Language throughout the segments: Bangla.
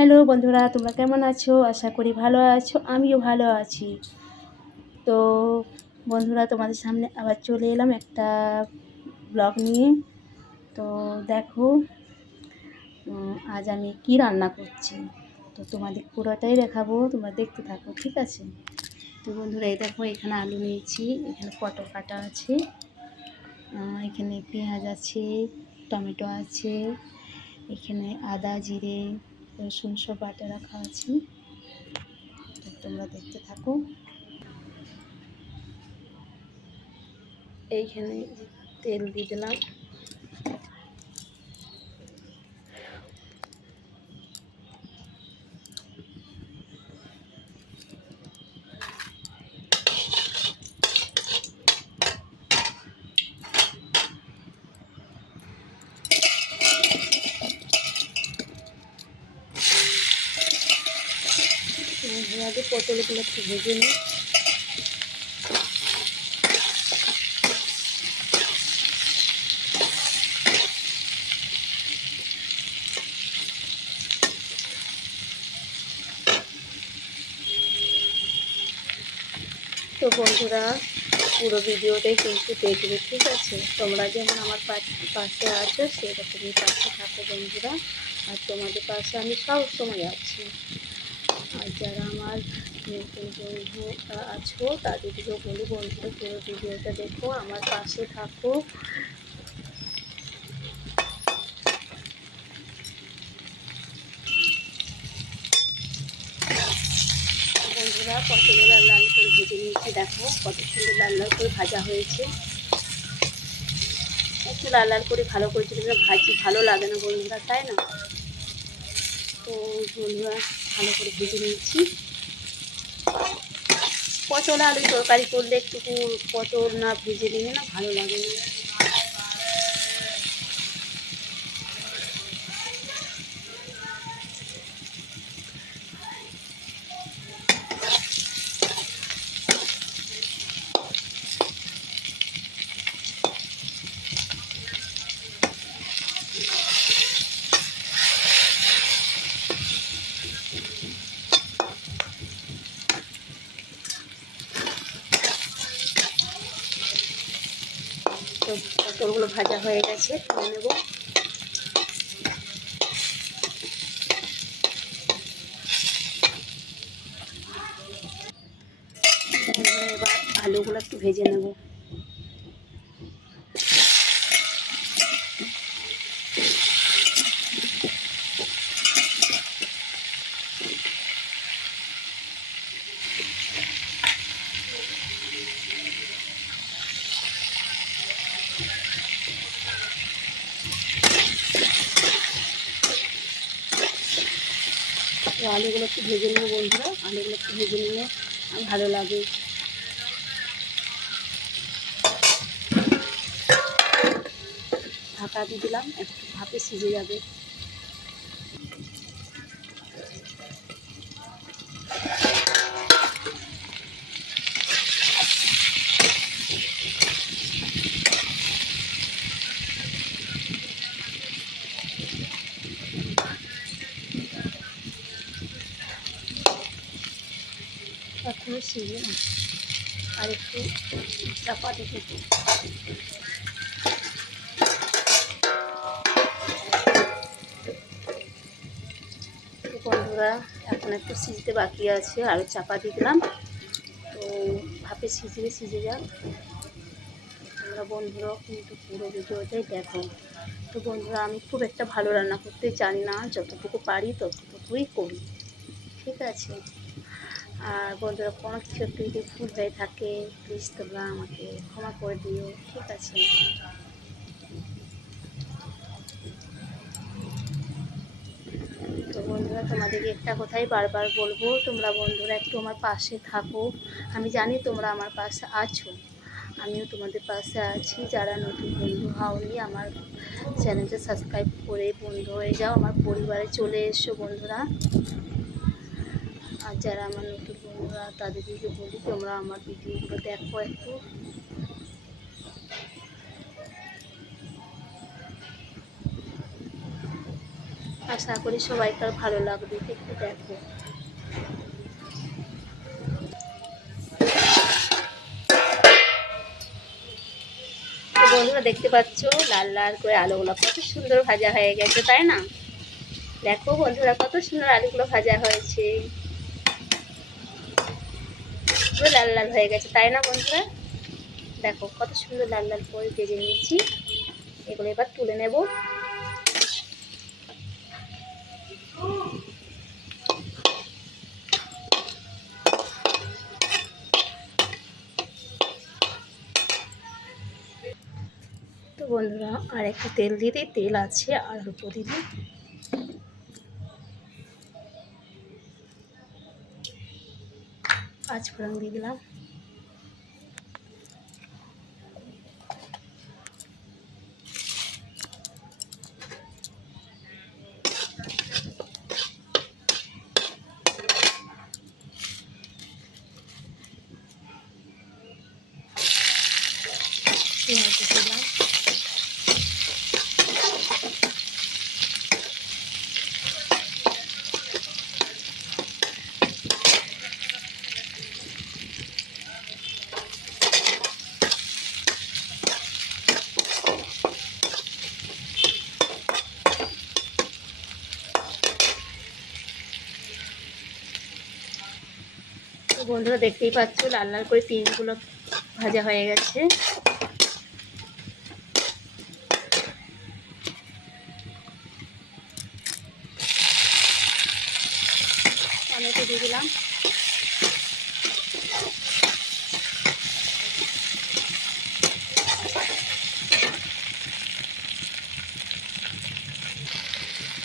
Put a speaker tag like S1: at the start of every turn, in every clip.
S1: হ্যালো বন্ধুরা, তোমরা কেমন আছো? আশা করি ভালো আছো, আমিও ভালো আছি। তো বন্ধুরা, তোমাদের সামনে আবার চলে এলাম একটা ব্লগ নিয়ে। তো দেখো আজ আমি কি রান্না করছি? তো তোমাদের পুরোটাই দেখাবো, তোমরা দেখতে থাকো, ঠিক আছে? তো বন্ধুরা, এই দেখো, এখানে আলু নিয়েছি, এখানে পটল কাটা আছে এখানে পেঁয়াজ আছে, টমেটো আছে, এখানে আদা, জিরে রসুন সব বাটা রাখা আছে। তোমরা দেখতে থাকো। এইখানে তেল দিয়ে দিলাম। পটলগুলো একটু ভেজে নিই। তো বন্ধুরা, পুরো ভিডিওটাই কিন্তু দেখবে, ঠিক আছে? তোমরা যেমন আমার পাশে আছো, সেরকমই পাশে থাকো বন্ধুরা। আর তোমাদের পাশে আমি সব সময় আছি। আর যারা আমার বন্ধু আছো, তাদেরকেও বলি, বন্ধুরা, পুরো ভিডিওটা দেখো, আমার পাশে থাকো। বন্ধুরা পটল লাল লাল করে ভেজে নিয়েছি, দেখো, কত সুন্দর লাল লাল করে ভাজা হয়েছে। একটু লাল লাল করে ভালো করে ভাজি ভালো লাগে না বন্ধুরা, তাই না? তো বন্ধুরা ভালো করে ভেজে নিয়েছি। পটল আলু তরকারি করলে একটু পটল না ভেজে নিলে না ভালো লাগে না। তো পটলগুলো ভাজা হয়ে গেছে তুলে নেব। এবার আলুগুলো একটু ভেজে নেব। তো আলুগুলো একটু ভেজে নেব বন্ধুরা। আলুগুলো একটু ভেজে নিলে ভালো লাগে। ঢাকা দিয়ে দিলাম, একটু ভাপে সিজে যাবে। না আর একটু চাপা দিয়ে তো বন্ধুরা, এখন একটু সিজতে বাকি আছে আরও চাপা দিয়ে দিলাম। তো ভাপে সিজলে সিজে যাক। তোমরা বন্ধুরাও কিন্তু পুরো ভিডিওটাই দেখো। তো বন্ধুরা, আমি খুব একটা ভালো রান্না করতে জানি না, যতটুকু পারি ততটুকুই করি। ঠিক আছে? আর বন্ধুরা, কোনো কিছু একটু যদি ভুল হয়ে থাকে প্লিজ তোমরা আমাকে ক্ষমা করে দিও, ঠিক আছে? তো বন্ধুরা, তোমাদেরকে একটা কথাই বারবার বলব, তোমরা বন্ধুরা একটু আমার পাশে থাকো। আমি জানি তোমরা আমার পাশে আছো। আমিও তোমাদের পাশে আছি। যারা নতুন বন্ধু হওনি, আমার চ্যানেলটা সাবস্ক্রাইব করে বন্ধু হয়ে যাও, আমার পরিবারে চলে এসো বন্ধুরা। আর যারা আমার নতুন বন্ধুরা, তাদেরকে বলি, তোমরা আমার ভিডিওগুলো দেখো একটু। আশা করি সবাইকার ভালো লাগবে, একটু দেখো। বন্ধুরা, দেখতে পাচ্ছ, লাল লাল করে আলুগুলো কত সুন্দর ভাজা হয়ে গেছে, তাই না? দেখো বন্ধুরা, কত সুন্দর আলুগুলো ভাজা হয়েছে। পুরো লাল লাল হয়ে গেছে, তাই না বন্ধুরা? দেখো, কত সুন্দর লাল লাল করে ভেজে নিয়েছি। এগুলো এবার তুলে নেব। তো বন্ধুরা, আর একটু তেল দিয়ে দিই, তেল আছে আর অল্প দিদি পাঁচ ফোড়ন দিয়ে দিলাম পেঁয়াজ দিলাম তো বন্ধুরা দেখতেই পাচ্ছ, লাল লাল করে পিসগুলো ভাজা হয়ে গেছে। টমেটো দিয়ে দিলাম।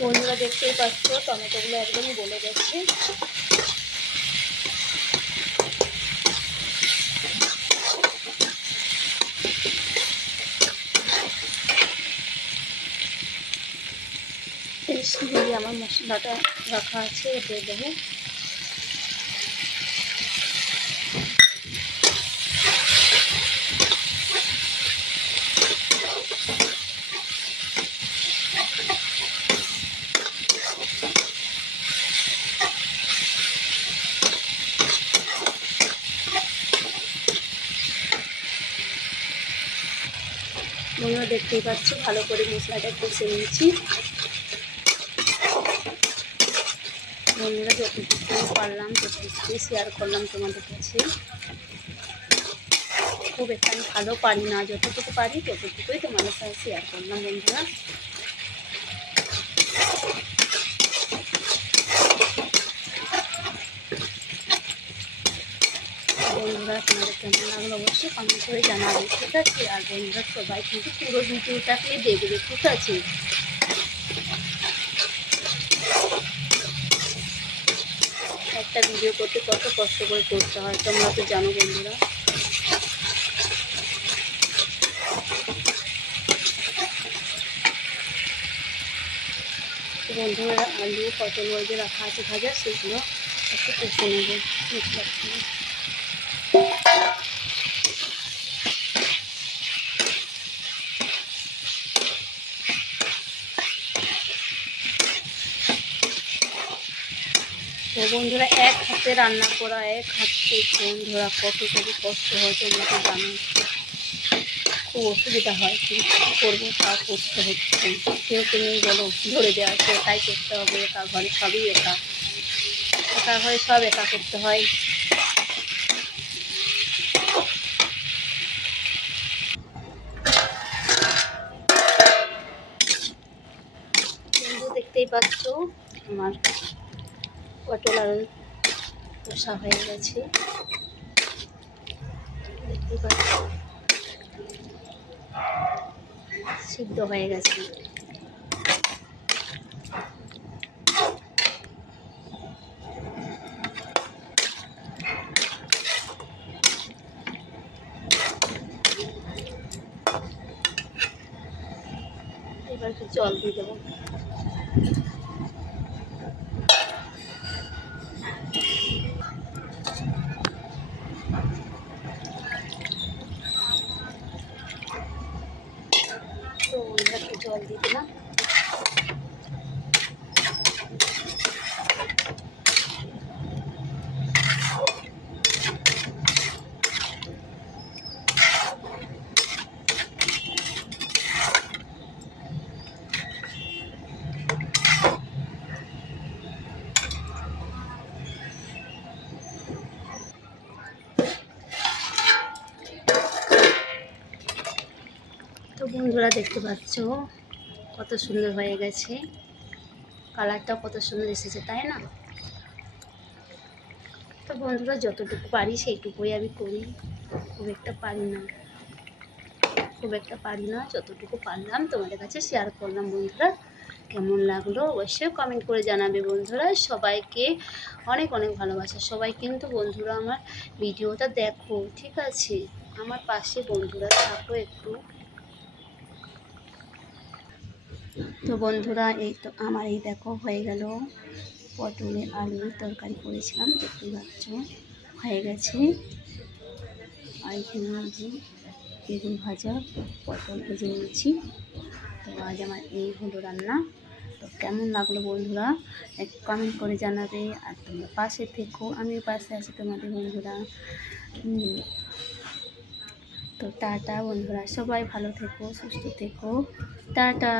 S1: বন্ধুরা দেখতেই পাচ্ছ, টমেটোগুলো একদমই গলে গেছে। দিয়ে আমার মশলাটা রাখা আছে দিয়ে দেবো। বন্ধুরা, দেখতেই পাচ্ছ, ভালো করে মশলাটা কষে নিয়েছি। বন্ধুরা, যতটুকু পারলাম ততটুকু শেয়ার করলাম তোমাদের কাছে। খুব একটা ভালো পারি না, যতটুকু পারি ততটুকুই তোমাদের সাথে শেয়ার করলাম বন্ধুরা। বন্ধুরা, তোমাদের কেমন লাগল অবশ্যই কমেন্ট করে জানাবে, ঠিক আছে? আর বন্ধুরা, সবাই কিন্তু পুরো ভিডিওটাকে দেখবে, ঠিক আছে? একটা ভিডিও করতে কত কষ্ট করে করতে হয়, তোমরা তো জানো বন্ধুরা। বন্ধুরা, আলু, পটল রাখা আছে ভাজা, সেগুলো একটু কষে নেব। বন্ধুরা, এক হাতে রান্না করা, এক হাতে বন্ধুরা কত কত কষ্ট হয় তোমরা তো জানো খুব অসুবিধা হয় কিন্তু কী করব তা করতে হচ্ছে কেউ কেউ বলো, ধরে দেওয়া আছে তাই করতে হবে, একা ঘরে সবই একা। একা হয় সব একা করতে হয়। দেখতেই পাচ্ছ আমার পটল আর কষা হয়ে গেছে। সিদ্ধ হয়ে গেছে। এবার জল দিয়ে দেবো তো এবার একটু জল দিয়ে দিলাম
S2: বন্ধুরা দেখতে পাচ্ছ, কত সুন্দর হয়ে গেছে। কালারটা কত সুন্দর এসেছে, তাই না? তো বন্ধুরা, যতটুকু পারি সেইটুকুই আমি করি। খুব একটা পারি না। খুব একটা পারি না, যতটুকু পারলাম তোমাদের কাছে শেয়ার করলাম বন্ধুরা। কেমন লাগল অবশ্যই কমেন্ট করে জানাবে বন্ধুরা। সবাইকে অনেক অনেক ভালোবাসা। সবাই কিন্তু বন্ধুরা আমার ভিডিওটা দেখো, ঠিক আছে? আমার পাশে বন্ধুরা থাকো একটু। তো বন্ধুরা, এই তো আমার এই দেখো হয়ে গেল পটলের আলুর তরকারি করেছিলাম, দেখতেই পাচ্ছ, হয়ে গেছে। আর এখানে যে বেগুন ভাজা, পটল ভেজে নিয়েছি। তো আজ আমার এই হলো রান্না। তো কেমন লাগল বন্ধুরা কমেন্ট করে জানাবে। আর তোমরা পাশে থেকো, আমিও পাশে আছি তোমাদের বন্ধুরা। তো টাটা বন্ধুরা, সবাই ভালো থেকো, সুস্থ থেকো। টাটা।